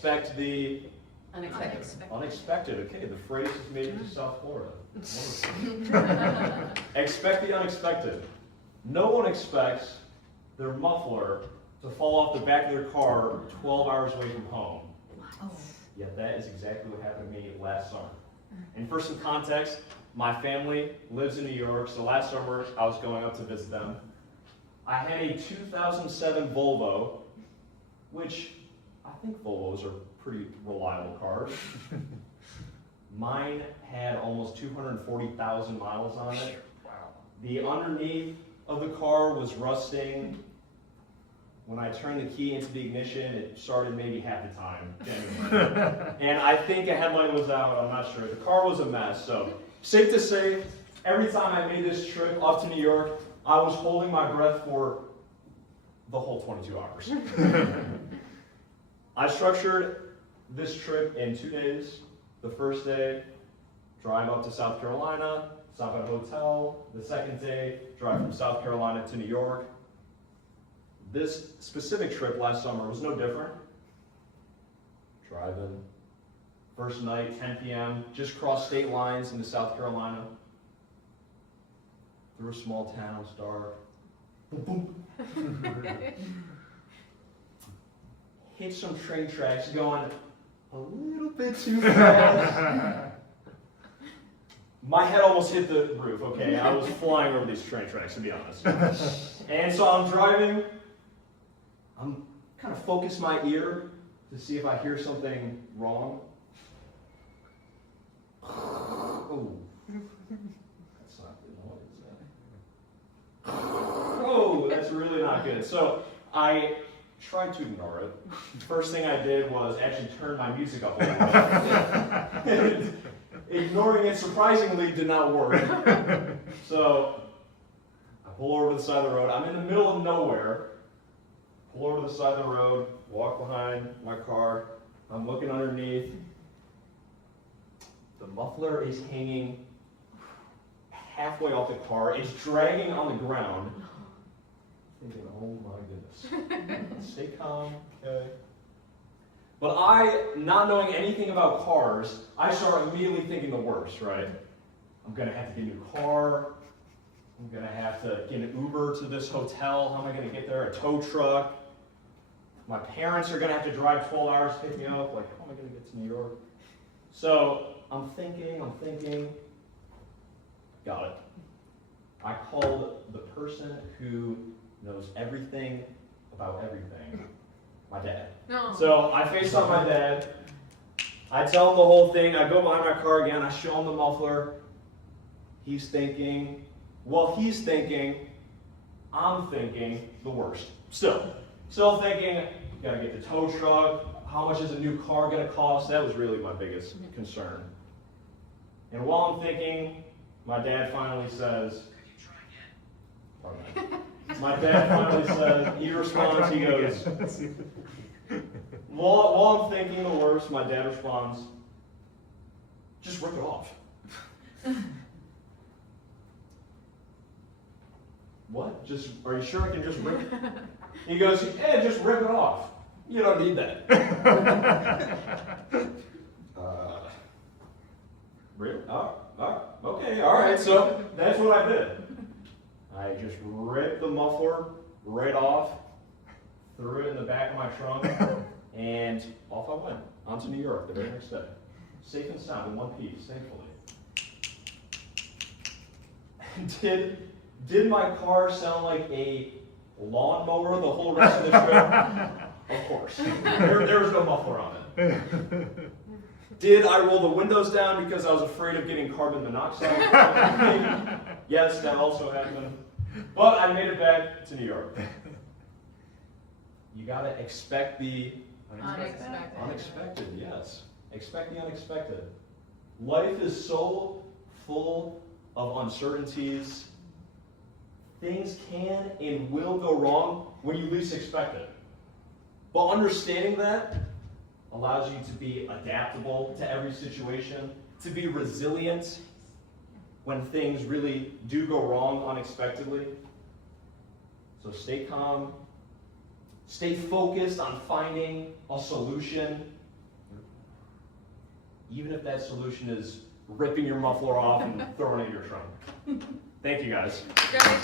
expect the Unexpected. Okay, the phrase is made it to South Florida. Wonderful. Expect the unexpected. No one expects their muffler to fall off the back of their car 12 hours away from home. Oh. Yet that is exactly what happened to me last summer. And for some context, my family lives in New York, so last summer I was going up to visit them. I had a 2007 Volvo, which I think Volvos are pretty reliable cars. Mine had almost 240,000 miles on it. Wow. The underneath of the car was rusting. When I turned the key into the ignition, it started maybe half the time, genuinely. And I think a headlight was out, I'm not sure. The car was a mess, so safe to say, every time I made this trip up to New York, I was holding my breath for the whole 22 hours. I structured this trip in 2 days. The first day, drive up to South Carolina, stop at a hotel. The second day, drive from South Carolina to New York. This specific trip last summer was no different. Driving. First night, 10 p.m., just crossed state lines into South Carolina. Through a small town, it's dark. Boom, boom. Hit some train tracks going a little bit too fast. My head almost hit the roof, okay? I was flying over these train tracks, to be honest. And so I'm driving. I'm kind of focus my ear to see if I hear something wrong. Oh, that's not good noise. Oh, that's really not good. So I tried to ignore it. First thing I did was actually turn my music up a little bit. Ignoring it surprisingly did not work. So I pull over to the side of the road. I'm in the middle of nowhere. Pull over to the side of the road, walk behind my car. I'm looking underneath. The muffler is hanging halfway off the car. It's dragging on the ground. Thinking, oh my goodness. Stay calm, okay? But I, not knowing anything about cars, I start immediately thinking the worst, right? I'm gonna have to get a new car. I'm gonna have to get an Uber to this hotel. How am I gonna get there? A tow truck. My parents are gonna have to drive 12 hours to pick me up. Like, how am I gonna get to New York? So I'm thinking. Got it. I called the person who knows everything about everything. My dad. No. So I FaceTime my dad. I tell him the whole thing. I go behind my car again. I show him the muffler. He's thinking. I'm thinking the worst. Still thinking, gotta get the tow truck. How much is a new car gonna cost? That was really my biggest concern. And while I'm thinking, my dad finally says, pardon me. My dad finally says, he responds, he goes, while I'm thinking the worst, my dad responds, just rip it off. What? Are you sure I can just rip it? He goes, yeah, just rip it off. You don't need that. Really? Okay, all right, so that's what I did. I just ripped the muffler right off, threw it in the back of my trunk, and off I went, on to New York the very next day. Safe and sound, in one piece, thankfully. Did my car sound like a lawnmower the whole rest of the trip? Of course. There was no muffler on it. Did I roll the windows down because I was afraid of getting carbon monoxide? Yes, that also happened. But I made it back to New York. You gotta expect the unexpected, yes. Expect the unexpected. Life is so full of uncertainties. Things can and will go wrong when you least expect it. But understanding that allows you to be adaptable to every situation, to be resilient when things really do go wrong unexpectedly. So stay calm, stay focused on finding a solution even if that solution is ripping your muffler off and throwing it in your trunk. Thank you guys. Great job.